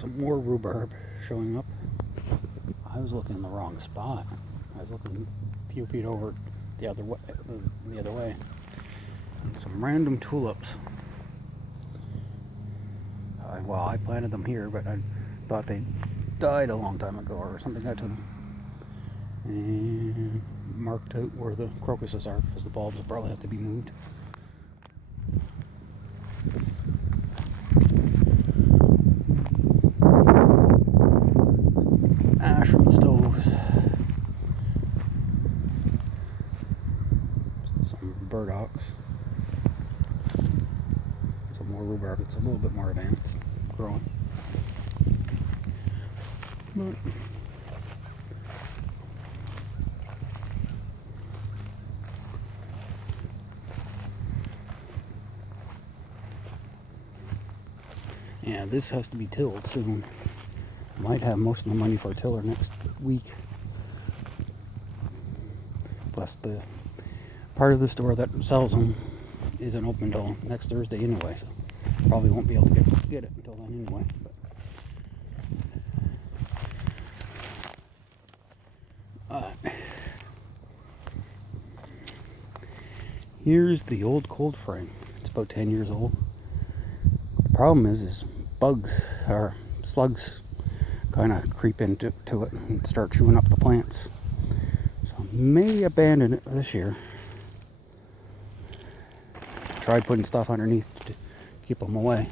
Some more rhubarb showing up. I was looking in the wrong spot. I was looking a few feet over the other way. And some random tulips. Well, I planted them here, but I thought they died a long time ago or something got to them. And marked out where the crocuses are because the bulbs will probably have to be moved. Ash from the stoves. Some burdocks. Some more rhubarb. It's a little bit more advanced growing. But yeah, this has to be tilled soon. Might have most of the money for a tiller next week. Plus the part of the store that sells them isn't open until next Thursday anyway, so probably won't be able to get it until then anyway. Here's the old cold frame. It's about 10 years old. The problem is bugs or slugs kind of creep into it and start chewing up the plants. So I may abandon it this year. Tried putting stuff underneath to keep them away.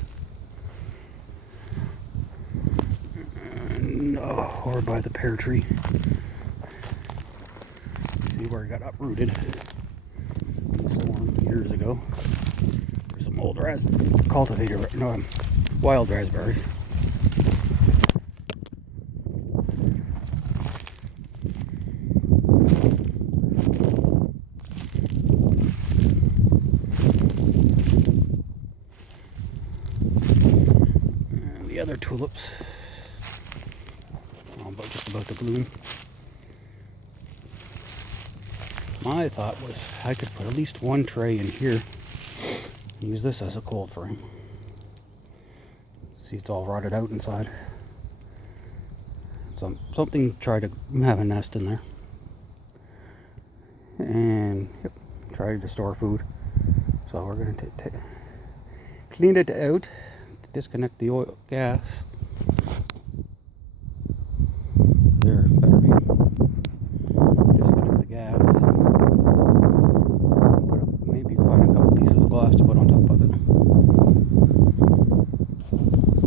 And, or by the pear tree. See where it got uprooted in the storm years ago. There's some old wild raspberries. And the other tulips, just about to bloom. My thought was I could put at least one tray in here and use this as a cold frame. See, it's all rotted out inside. Something tried to have a nest in there. And yep, tried to store food. So we're going to clean it out, disconnect the gas,